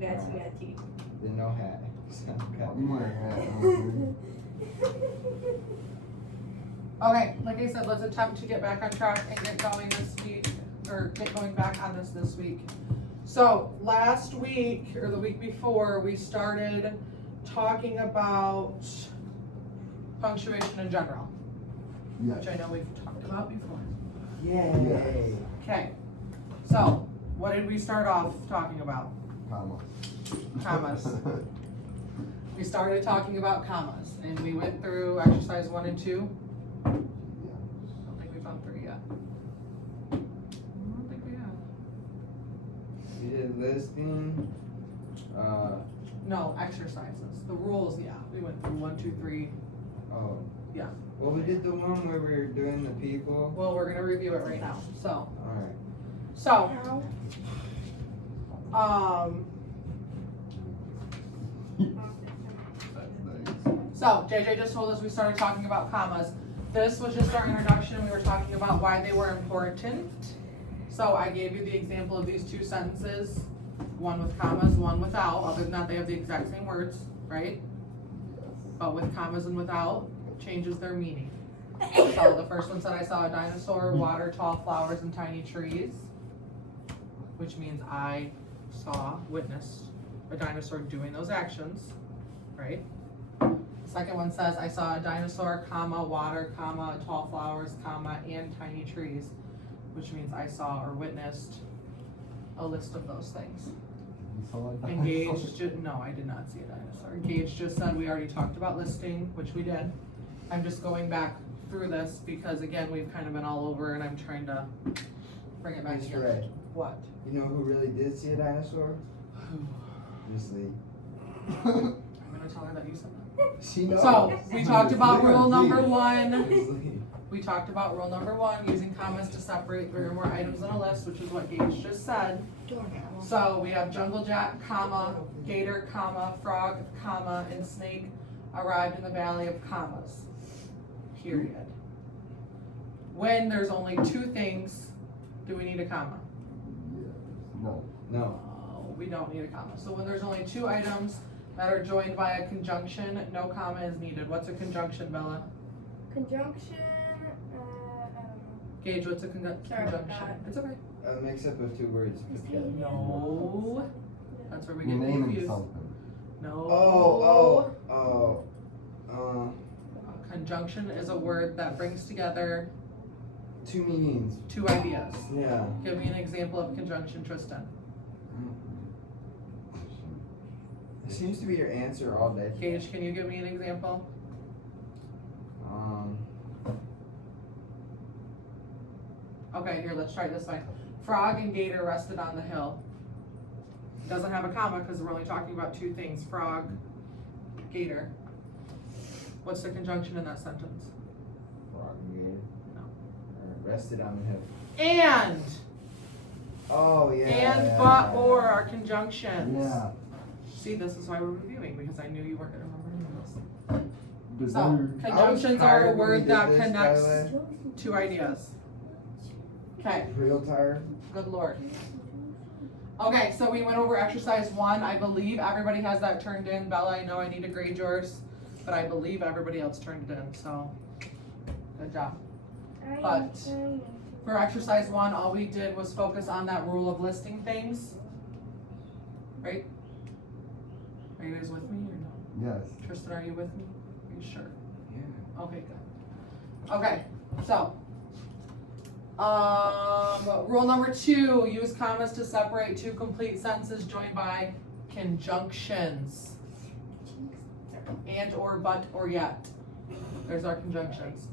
Got you. The no hat. I'm wearing a hat. Okay, like I said, let's attempt to get back on track and get going this week, or get going back on this week. So last week, or the week before, we started talking about punctuation in general, Yes. which I know we've talked about before. Yay. Okay, so what did we start off talking about? Comma. Commas. We started talking about commas, and we went through exercise 1 and 2. I don't think we've done 3 yet. I don't think we have. We did listing. No, exercises. The rules, yeah. We went through 1, 2, 3. Oh. Yeah. Well, we did the one where we were doing the people. Well, we're gonna review it right now. So, Alright. so, so JJ just told us we started talking about commas. This was just our introduction. We were talking about why they were important. So I gave you the example of these 2 sentences, one with commas, one without. Other than that, they have the exact same words, right? But with commas and without, changes their meaning. So the first one said, I saw a dinosaur, water, tall flowers, and tiny trees, which means I witnessed a dinosaur doing those actions, right? The second one says, I saw a dinosaur, comma, water, comma, tall flowers, comma, and tiny trees, which means I saw or witnessed a list of those things. You saw it? Engaged, no, I did not see a dinosaur. Engaged just said we already talked about listing, which we did. I'm just going back through this because again, we've kind of been all over and I'm trying to bring it back Miss together. Ray, What? you know who really did see a dinosaur? Miss Lee. I'm gonna tell her that you said that. She knows. So, we talked about rule number 1. Miss Lee. We talked about rule number 1, using commas to separate 3 or more items in a list, which is what Gage just said. So we have jungle jack, comma, gator, comma, frog, comma, and snake arrived in the valley of commas. Period. When there's only 2 things, do we need a comma? Yes. No. No. We don't need a comma. So when there's only 2 items that are joined by a conjunction, no comma is needed. What's a conjunction, Bella? Conjunction, I don't know. Gage, what's a Sorry about conjunction? that. It's okay. A mix up of 2 words put together. No. That's where we You're get naming confused. something. No. Oh. A conjunction is a word that brings together 2 meanings. 2 ideas. Yeah. Give me an example of conjunction, Tristan. It seems to be your answer all day. Gage, can you give me an example? Okay, here, let's try this one. Frog and gator rested on the hill. Doesn't have a comma because we're only talking about 2 things. Frog, gator. What's the conjunction in that sentence? Frog and gator. No. Or rested on the hill. And. Oh yeah. And, yeah, but, yeah. or are conjunctions. Yeah. See, this is why we're reviewing, because I knew you weren't gonna remember this. Does So, there- conjunctions are a tired when we word did that this, by the connects way. 2 ideas. Okay, Real tired. good lord. Okay, so we went over exercise 1. I believe everybody has that turned in. Bella, I know I need to grade yours, but I believe everybody else turned it in, so good job. But for exercise 1, all we did was focus on that rule of listing things. Right? Are you guys with me or no? Yes. Tristan, are you with me? Are you sure? Yeah. Okay, good. Okay, so, rule number 2, use commas to separate 2 complete sentences joined by conjunctions. And, or, but, or yet. There's our conjunctions.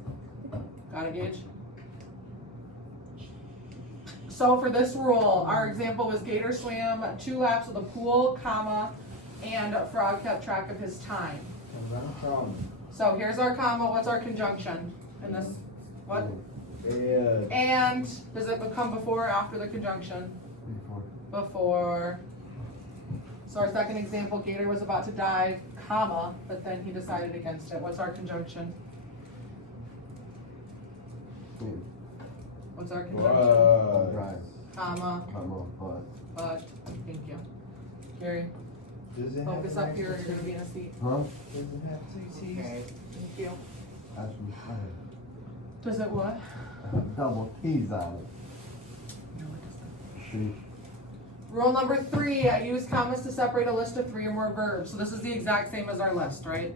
Got it, Gage? So for this rule, our example was gator swam 2 laps of the pool, comma, and frog kept track of his time. No problem. So here's our comma, what's our conjunction in this, what? Yeah. And, does it come before or after the conjunction? Before. Before. So our second example, gator was about to dive, comma, but then he decided against it. What's our conjunction? What's our conjunction? Drive. Comma, Comma. But. but, thank you. Gary, Does it focus have up an here, extra you're gonna be T? in a seat. Huh? Does it have two T's? Okay. Thank you. That's what I Does it what? have double T's on it. See? Rule number 3, I use commas to separate a list of 3 or more verbs. So this is the exact same as our list, right?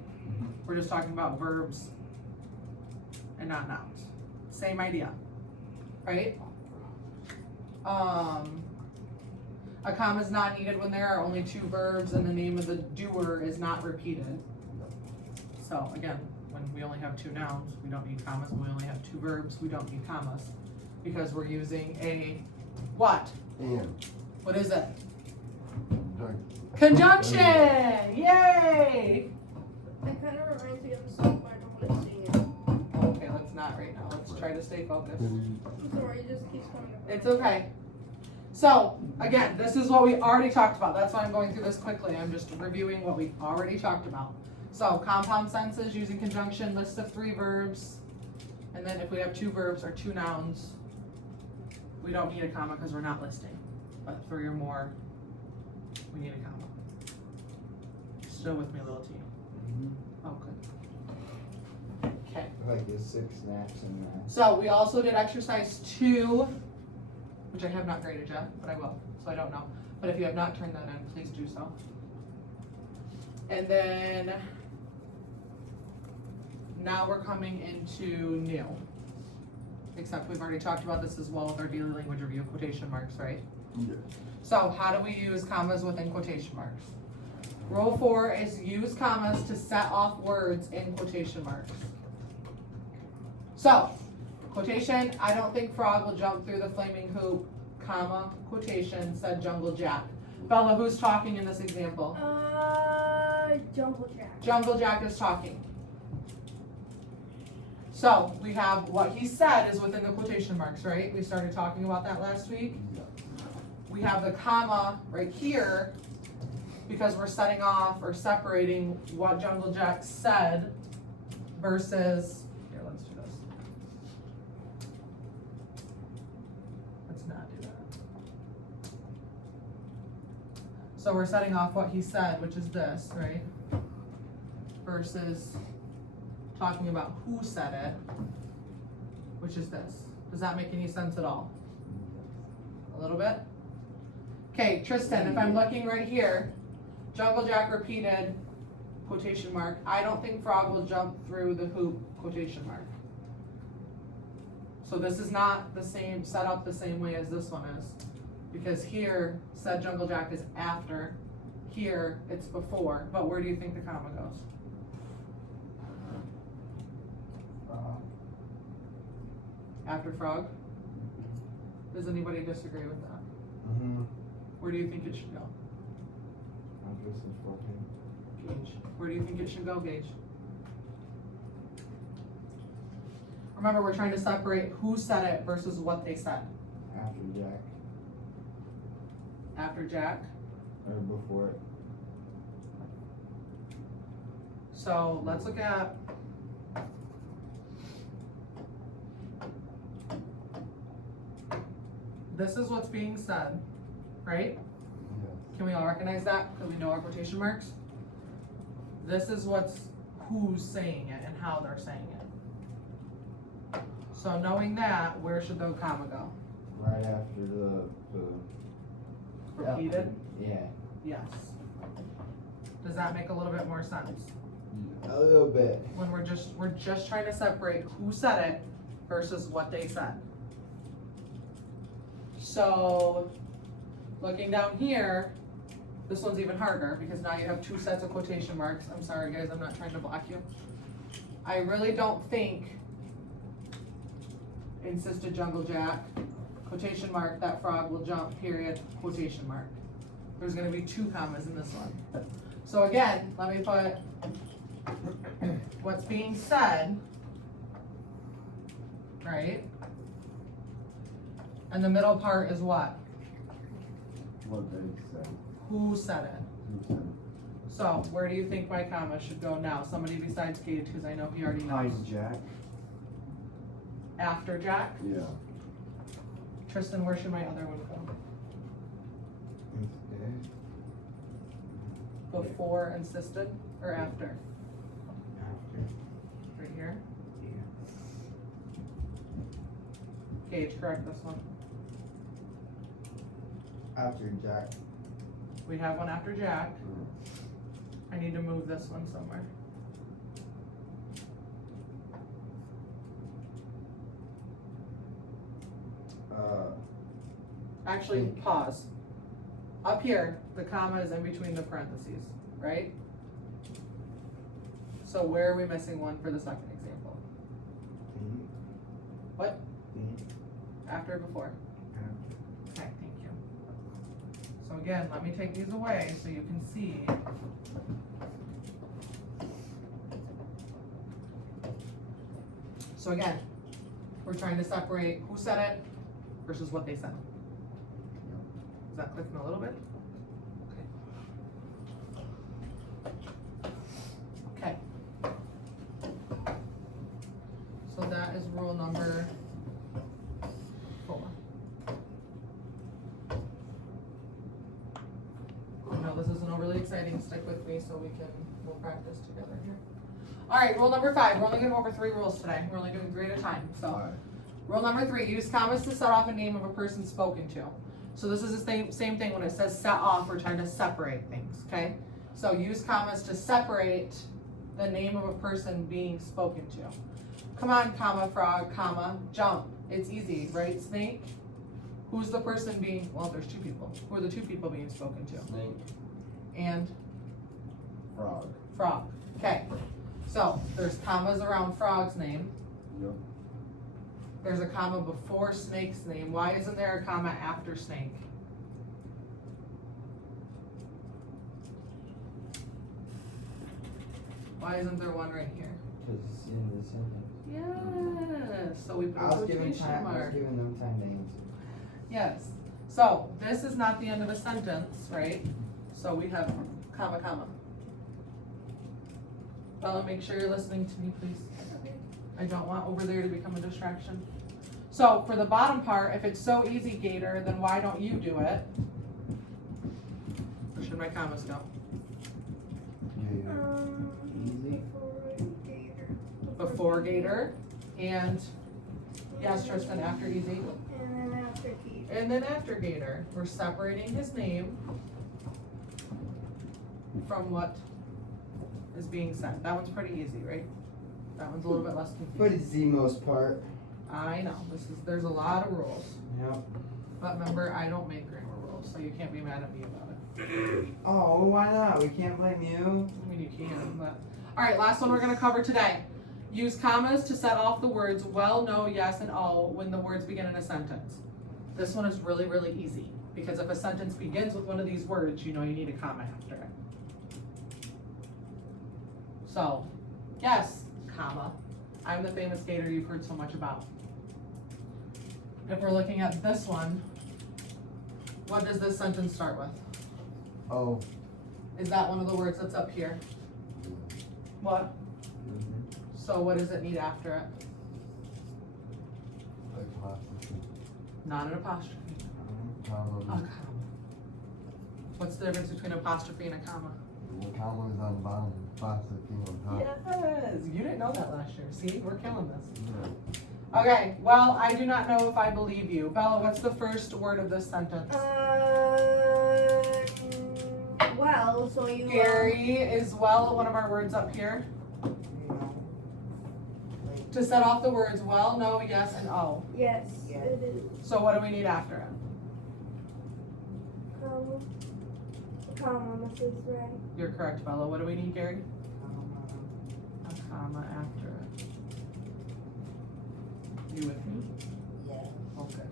We're just talking about verbs and not nouns. Same idea, right? A comma is not needed when there are only 2 verbs and the name of the doer is not repeated. So again, when we only have 2 nouns, we don't need commas. When we only have 2 verbs, we don't need commas. Because we're using a what? And. What is it? Conjunction. Conjunction! Yay! It kind of reminds me of the song, but I don't want to sing it. Okay, let's not right now. Let's try to stay focused. I'm sorry, it just keeps coming up. It's okay. So, again, this is what we already talked about. That's why I'm going through this quickly. I'm just reviewing what we already talked about. So, compound sentences using conjunction, list of 3 verbs. And then if we have 2 verbs or 2 nouns, we don't need a comma because we're not listing. But 3 or more, we need a comma. Still with me, little T. Oh, good. Okay. Like the 6 snaps in that. So we also did exercise 2, which I have not graded yet, but I will, so I don't know. But if you have not turned that in, please do so. And then, now we're coming into new. Except we've already talked about this as well with our daily language review, quotation marks, right? Yeah. So how do we use commas within quotation marks? Rule 4 is use commas to set off words in quotation marks. So, quotation, I don't think Frog will jump through the flaming hoop, comma, quotation, said Jungle Jack. Bella, who's talking in this example? Jungle Jack. Jungle Jack is talking. So, we have what he said is within the quotation marks, right? We started talking about that last week. Yeah. We have the comma right here because we're setting off or separating what Jungle Jack said versus, here, let's do this. Let's not do that. So we're setting off what he said, which is this, right? Versus talking about who said it, which is this. Does that make any sense at all? A little bit? Okay, Tristan, if I'm looking right here, Jungle Jack repeated, quotation mark, I don't think Frog will jump through the hoop, quotation mark. So this is not the same, set up the same way as this one is. Because here, said Jungle Jack is after, here, it's before, but where do you think the comma goes? After Frog? Does anybody disagree with that? Mm-hmm. Where do you think it should go? I'm just fucking. Gage. Where do you think it should go, Gage? Remember, we're trying to separate who said it versus what they said. After Jack. After Jack. Or before it. So let's look at. This is what's being said, right? Yeah. Can we all recognize that because we know our quotation marks? This is who's saying it and how they're saying it. So knowing that, where should the comma go? Right after the Repeated? yeah. Yes. Does that make a little bit more sense? A little bit. When we're just trying to separate who said it versus what they said. So, looking down here, this one's even harder because now you have 2 sets of quotation marks. I'm sorry guys, I'm not trying to block you. I really don't think, insisted Jungle Jack, quotation mark, that Frog will jump, period, quotation mark. There's gonna be 2 commas in this one. So again, let me put what's being said, right? And the middle part is what? What they said. Who said it? Who said So, where do you think my comma should go now? Somebody besides Gage, because I know he already knows. Behind Jack. After Jack? Yeah. Tristan, where should my other one go? before insisted or after? Right here? Gage, correct this one. After Jack. We have one after Jack. I need to move this one somewhere. Actually, pause. Up here, the comma is in between the parentheses, right? So where are we missing one for the second example? What? After or before? Okay, thank you. So again, let me take these away so you can see. So again, we're trying to separate who said it versus what they said. Is that clicking a little bit? Okay. So that is rule number 4. I know this isn't overly exciting, stick with me so we'll practice together here. All right, rule number 5, we're only gonna go over 3 rules today. We're only doing 3 at a time, so. Alright. Rule number 3, use commas to set off a name of a person spoken to. So this is the same thing when it says set off, we're trying to separate things, okay? So use commas to separate the name of a person being spoken to. Come on, comma, frog, comma, jump. It's easy, right, snake? Who's the person being, well, there's 2 people. Who are the 2 people being spoken to? Snake. And Frog. frog, okay. So there's commas around frog's name. Yep. There's a comma before snake's name. Why isn't there a comma after snake? Why isn't there one right here? Because it's in the sentence. Yes, so we put I a was giving quotation time. I was mark. giving them time to answer. Yes, so this is not the end of a sentence, right? So we have comma, comma. Bella, make sure you're listening to me, please. I don't want over there to become a distraction. So for the bottom part, if it's so easy, Gator, then why don't you do it? Where should my commas go? Yeah. Easy. Before Gator, and yes, Tristan, after easy. And then after Gator. And then after Gator, we're separating his name from what is being said. That one's pretty easy, right? That one's a little bit less But confusing. it's the most part. I know, there's a lot of rules. Yep. But remember, I don't make grammar rules, so you can't be mad at me about it. Oh, why not? We can't blame you. I mean, you can, but. All right, last one we're gonna cover today. Use commas to set off the words well, no, yes, and oh when the words begin in a sentence. This one is really, really easy, because if a sentence begins with one of these words, you know you need a comma after it. So, yes, comma, I'm the famous Gator you've heard so much about. If we're looking at this one, what does this sentence start with? Oh. Is that one of the words that's up here? What? So what does it need after it? Apostrophe. Not an apostrophe. A Comma. comma. What's the difference between an apostrophe and a comma? The comma is on the bottom, apostrophe on top. Yes, you didn't know that last year. See, we're killing this. Yeah. Okay, well, I do not know if I believe you. Bella, what's the first word of this sentence? Well, so you. Gary, is well one of our words up here? No. To set off the words well, no, yes, and oh. Yes, Yeah. it is. So what do we need after it? Comma, Mrs. Ray. You're correct, Bella. What do we need, Gary? A comma after it. You with me? Yeah, Okay.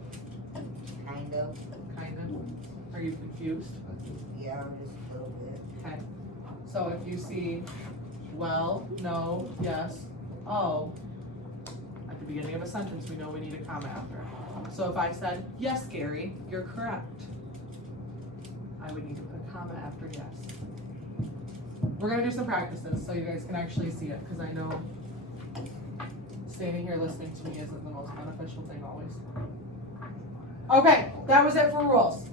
kind of. Kind of. Are you confused? Yeah, just a little bit. Okay. So if you see well, no, yes, oh, at the beginning of a sentence, we know we need a comma after it. So if I said, yes, Gary, you're correct, I would need to put a comma after yes. We're gonna do some practices so you guys can actually see it, because I know standing here listening to me isn't the most beneficial thing always. Okay, that was it for rules.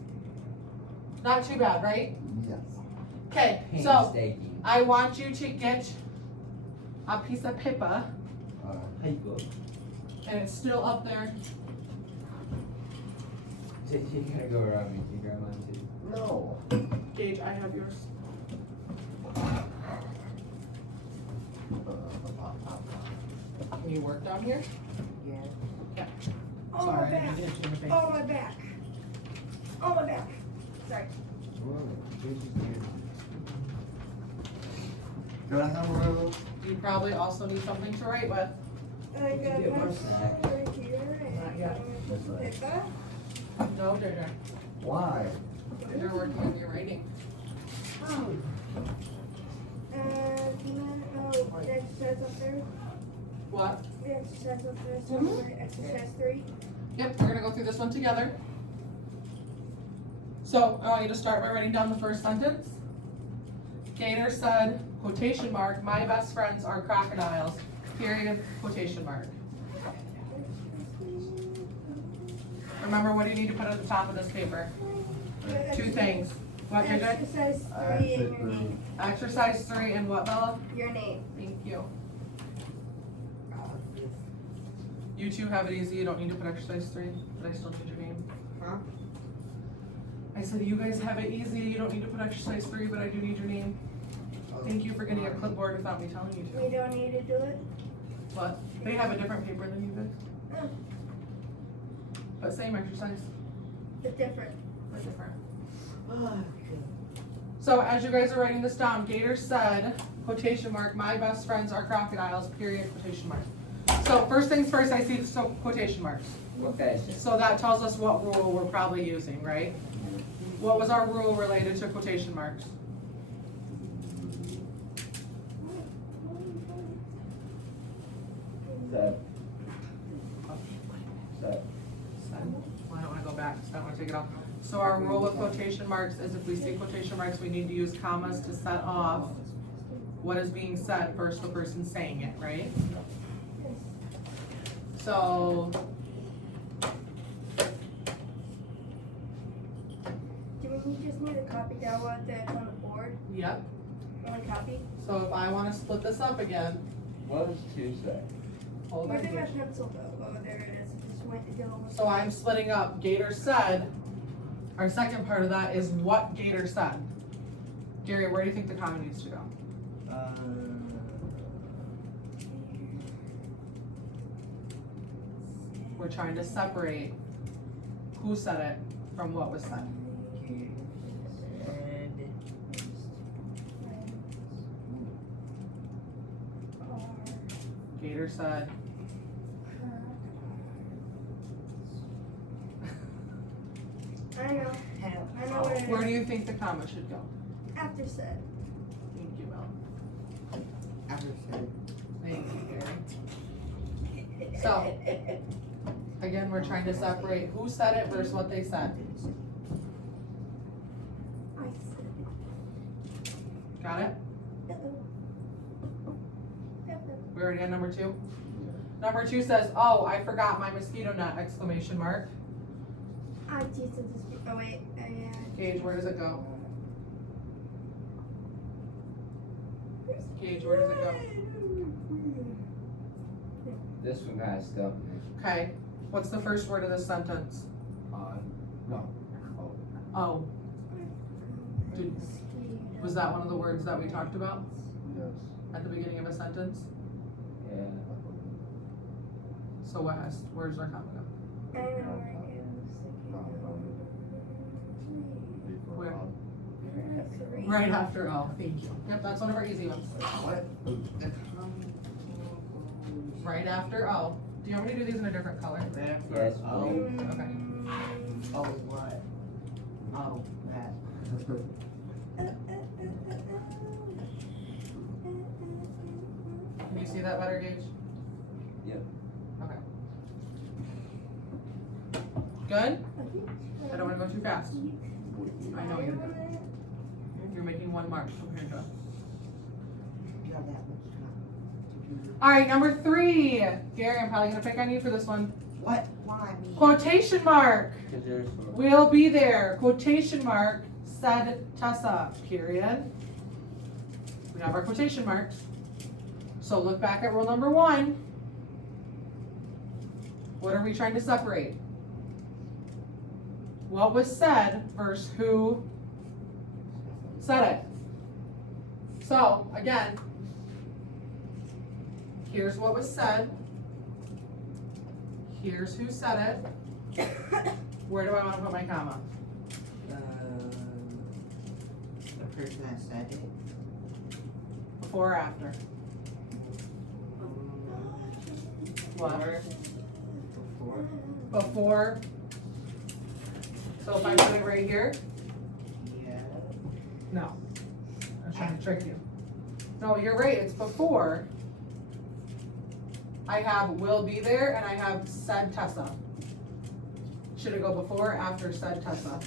Not too bad, right? Yes. Okay, so Painstaking. I want you to get a piece of paper, How you go? and it's still up there. You gotta go around me. You grab mine too. No. Gage, I have yours. Can you work down here? Yeah. Oh, Sorry, my I back. didn't hit you in the face. Oh, my back. Oh, my back. Sorry. Can I have one of those? You probably also need something to write with. I got get my one snack. right here Not yet. and paper. No, JJ. Why? You're working on your writing. The exercise up there. What? The exercise up there. So Mhm. exercise 3. Yep, we're gonna go through this one together. So I want you to start by writing down the first sentence. Gator said, quotation mark, my best friends are crocodiles, period, quotation mark. Remember, what do you need to put at the top of this paper? Two things. What, JJ? Exercise 3 I and said your three. name. Exercise 3 and what, Bella? Your name. Thank you. You two have it easy, you don't need to put exercise 3, but I still need your name. Huh? I said, you guys have it easy, you don't need to put exercise 3, but I do need your name. Thank you for getting a clipboard without me telling you We to. don't need to do it. But they have a different paper than you guys. But same exercise, It's different. but different. Oh, So as you guys are writing this down, Gator said, quotation mark, my best friends are crocodiles, period, quotation mark. So first things first, I see the quotation marks. Okay. So that tells us what rule we're probably using, right? What was our rule related to quotation marks? Set. Set. Well, I don't wanna go back, so I don't wanna take it off. So our rule with quotation marks is if we see quotation marks, we need to use commas to set off what is being said versus the person saying it, right? So, Do we just need to copy down what that's on the board? yep. One copy? So if I wanna split this up again, What does 2 say? hold Where on. did my pencil go? Oh, there it is. It just went to go. So I'm splitting up Gator said, our second part of that is what Gator said. Gary, where do you think the comma needs to go? We're trying to separate who said it from what was said. Gator said, I know. I know what it where is. do you think the comma should go? After said. Thank you, Mel. After said. Thank you, Gary. So, again, we're trying to separate who said it versus what they said. I said Got it? it. We already on number 2? Number 2 says, oh, I forgot my mosquito net, exclamation mark. I teased it this. Oh wait. Gage, where does it go? Gage, where does it go? This one kind of stumped me. Okay, what's the first word of this sentence? No. Oh, was that one of the words that we talked about Yes. at the beginning of a sentence? Yeah. So where's our comma go? I know where it Where? goes. Three. Right after oh, thank you. Yep, that's one of our easy ones. What? Right after oh. Do you want me to do these in a different color? Yes, Oh, Okay. oh, what? Oh, that. Can you see that better, Gage? Yep. Okay. Good? I don't wanna go too fast. I know you're good. You're making one mark, so here you go. You have that much time. Alright, number 3. Gary, I'm probably gonna pick on you for this one. What? Why me? Quotation mark. Because there's some. Will be there. Quotation mark said Tessa, period. We have our quotation marks. So look back at rule number 1. What are we trying to separate? What was said versus who said it. So, again, here's what was said. Here's who said it. Where do I want to put my comma? The person that said it. Before or after? What? Before. Before. So if I put it right here? Yeah. No. I was trying to trick you. No, you're right, it's before. I have will be there and I have said Tessa. Should it go before or after said Tessa?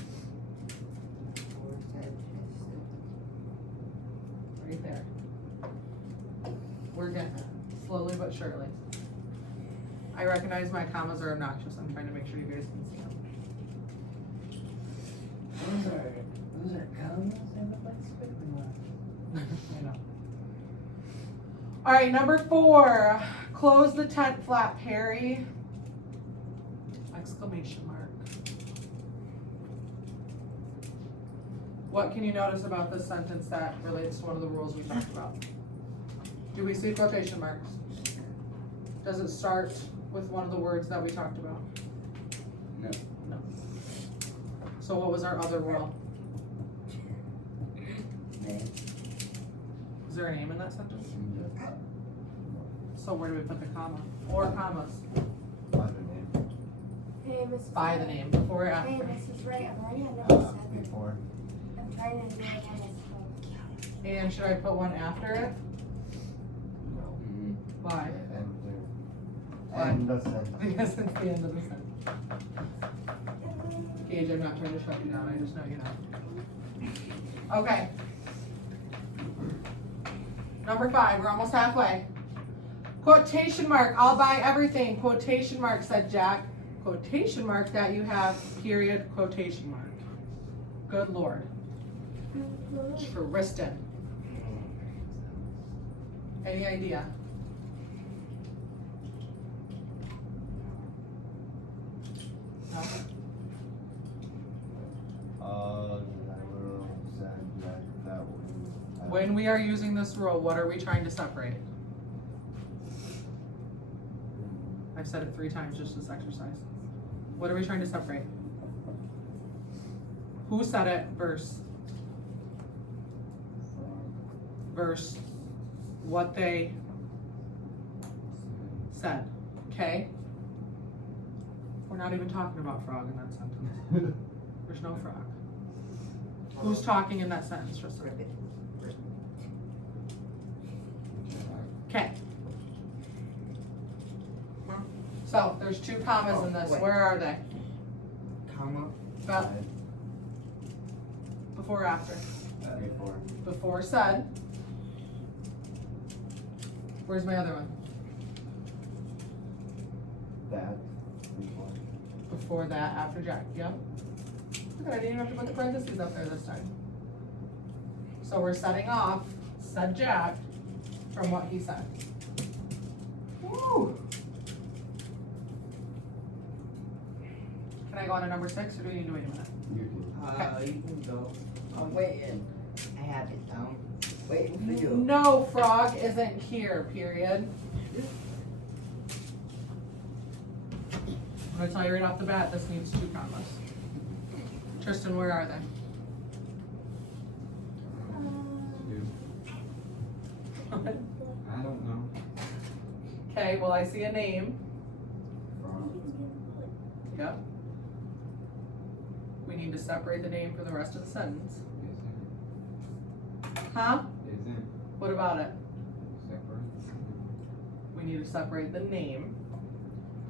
Before said Right there. We're getting it, slowly but surely. I recognize my commas are obnoxious, I'm trying to make sure you guys can see them. Those are commas and the like squiggly ones. I know. Alright, number 4, close the tent flap, Harry. Exclamation mark. What can you notice about this sentence that relates to one of the rules we talked about? Do we see quotation marks? Does it start with one of the words that we talked about? No. No. So what was our other rule? Name. Is there a name in that sentence? So where do we put the comma? Or commas? By the name. Hey, Mrs. By the name, before or Hey, after? Mrs. Wright, I'm writing a note 7. Before. I'm trying to do it on this phone. And should I put one after it? No. Mm-hmm. Why? And Why? end the sentence. Because it's the end of the sentence. Gage, I'm not trying to shut you down, I just know you know. Okay. Number 5, we're almost halfway. Quotation mark, I'll buy everything, quotation mark, said Jack. Quotation mark that you have, period, quotation mark. Good Lord. Tristan. Any idea? No? Never said like that when. When we are using this rule, what are we trying to separate? I've said it 3 times just this exercise. What are we trying to separate? Who said it versus what they said, okay? We're not even talking about frog in that sentence. There's no frog. Who's talking in that sentence, Tristan? Ribbit. Okay. So, there's 2 commas in this, wait. where are they? Comma. About before or after? Before. Before said. Where's my other one? That. Before. Before that, after Jack, yep. Look, I didn't even have to put the parentheses up there this time. So we're setting off, said Jack, from what he said. Woo! Can I go on to number 6, or do we need to wait a minute? You can. You can go. I'm waiting. I have it down. Waiting for you. No, frog isn't here, period. I'm gonna tell you right off the bat, this needs 2 commas. Tristan, where are they? I don't know. Okay, well, I see a name. Yep. We need to separate the name from the rest of the sentence. Huh? Isn't What about it? separate. We need to separate the name.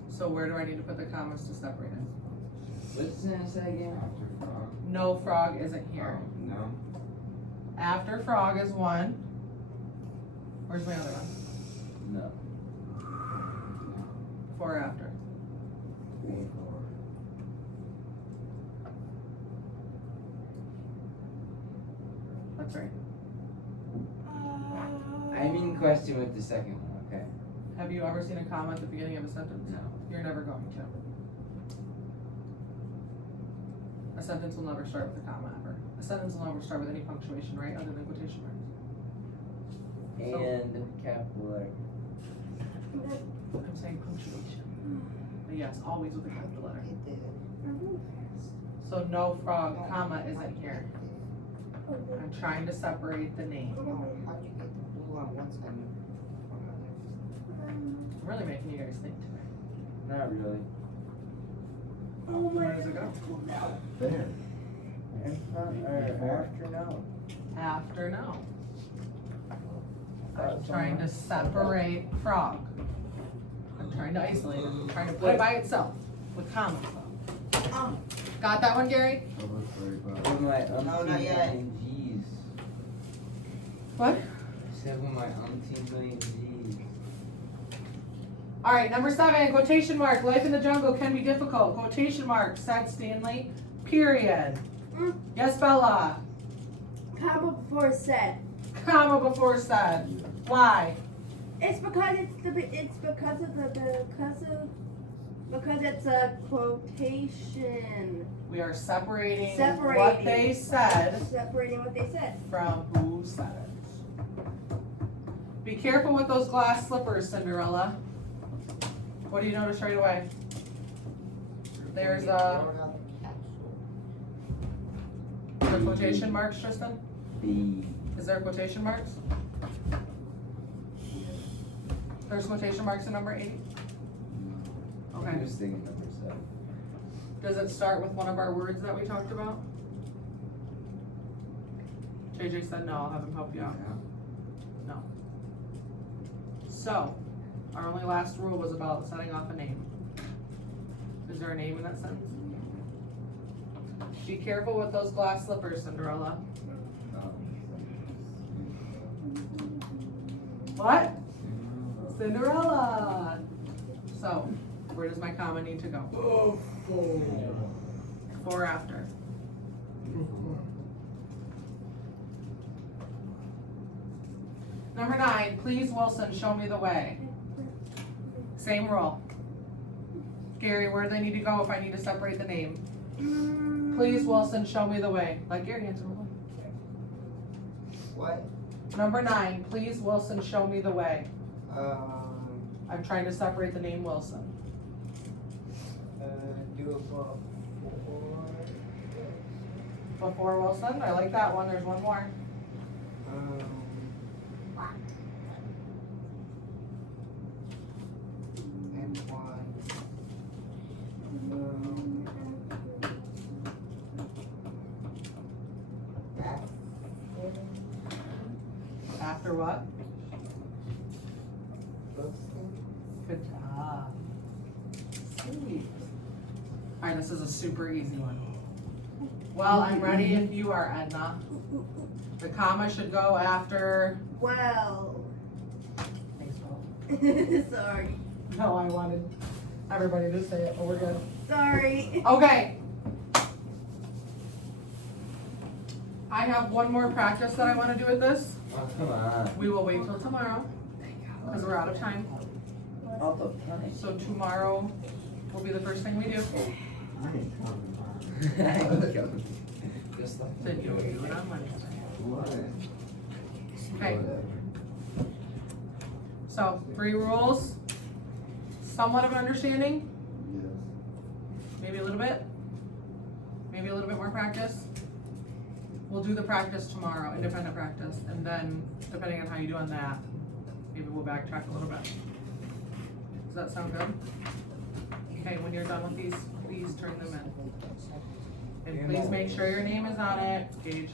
So where do I need to put the commas to separate it? What's the sentence say again? After frog. No, frog isn't here. Oh, no. After frog is 1. Where's my other one? No. Before or after? Before. That's right. I'm in question with the second one, okay? Have you ever seen a comma at the beginning of a sentence? No. You're never going to. A sentence will never start with a comma ever. A sentence will never start with any punctuation, right, other than quotation marks. And capital letter. I'm saying punctuation. But yes, always with a capital letter. So no frog, comma isn't here. I'm trying to separate the name. How'd you get the blue on one side? I'm really making you guys think today. Not really. Oh my Where does it go? There. In front or after no? After no. I'm trying to separate frog. I'm trying to isolate it. I'm trying to put it by itself with commas. Got that one, Gary? That looks very bad. With my not umpteen yet. million G's. What? I said with my umpteen million G's. All right, number 7, quotation mark. Life in the jungle can be difficult. Quotation mark, said Stanley. Period. Yes, Bella. Comma before said. Comma before said. Why? It's because it's a quotation. We are separating what Separating. they said Separating what they said. from who said it. Be careful with those glass slippers, Cinderella. What do you notice right away? There's the quotation marks, Tristan? B. Is there quotation marks? There's quotation marks in number 8? I'm Okay. just thinking number 7. Does it start with one of our words that we talked about? JJ said no, I'll have him help you out. No. So, our only last rule was about setting off a name. Is there a name in that sentence? Be careful with those glass slippers, Cinderella. What? Cinderella. So, where does my comma need to go? Before or after? Number 9, please Wilson, show me the way. Same rule. Gary, where do they need to go if I need to separate the name? Please Wilson, show me the way. Let Gary answer. What? Number 9, please Wilson, show me the way. Um, I'm trying to separate the name Wilson. do it for Before Wilson, I like that one, there's one more. And one. After what? Good job. Sweet. Alright, this is a super easy one. Well, I'm ready if you are, Edna. The comma should go after. Well. Thanks, Paul. Sorry. No, I wanted everybody to say it, but we're good. Sorry. Okay. I have one more practice that I want to do with this. Oh, come on. We will wait till tomorrow because we're out of time. Out of time. So tomorrow will be the first thing we do. I ain't coming. Just like Then you'll do it on Wednesday. What? Okay. Whatever. So 3 rules. Somewhat of an understanding. Yes. Maybe a little bit. Maybe a little bit more practice. We'll do the practice tomorrow, independent practice, and then depending on how you do on that, maybe we'll backtrack a little bit. Does that sound good? Okay, when you're done with these, please turn them in. And please make sure your name is on it, Gage.